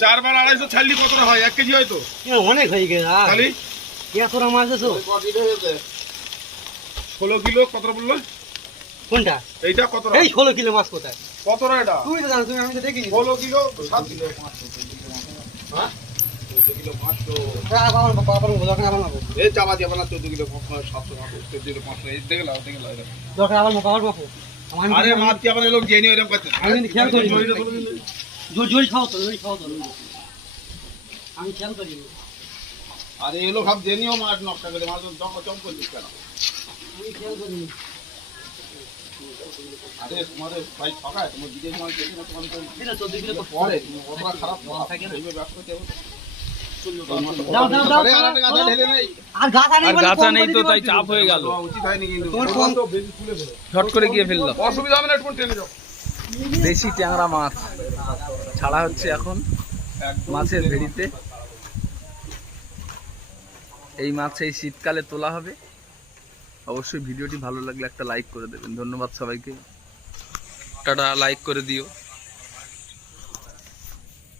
4 বার 250 ছাড়লি কতটা হয়? 1 কেজি হয় তো? অনেক হয়ে গেছে। খালি এতটা মাছ আছে 16 কিলো কতটা বললো? কোনটা? এইটা কতটা? এই 16 কিলো মাছ কোথায়? কতটা এটা? তুমি তো জানো, তুমি আমি তো দেখিনি। 16 কিলো 7 কিলো 5 হ্যাঁ 14 কিলো 500 আমার বাবার দোকান আমার বাবু এই চাপা দিয়ে বানা 14 কিলো 700 14 কিলো 500 এই দেখে লাও দোকান আমার বাবার বাবু। আরে মাছ কি আবার লোক জেনে এরকম করতে আমি কিন্তু খেয়াল করি জোরি খাও তো আমি খেয়াল করি। আরে এলো ভাব জেনিও মাছ নকশা করে মাছ চম করছিস কেন? আমি খেয়াল করি। আরে তোমাদের ভাই ঠকায় তোমার বিদেশ মাছ দেখে না তোমার দিলে 14 কিলো তো পরে ওটা খারাপ থাকে না। এইভাবে ব্যবসা করতে হবে দাও আর গাছা নেই তো তাই চাপ হয়ে গেল, উচিত হয়নি কিন্তু তোমার ফোন তো বেশি খুলে ফেলো শর্ট করে গিয়ে ফেললো। অসুবিধা হবে না একটু টেনে যাও দেশি ট্যাংরা মাছ ছাড়া হচ্ছে এখন মাছের ভেড়িতে। এই মাছ এই শীতকালে তোলা হবে। অবশ্যই ভিডিওটি ভালো লাগলে একটা লাইক করে দেবেন। ধন্যবাদ সবাইকে, টাটা। লাইক করে দিও।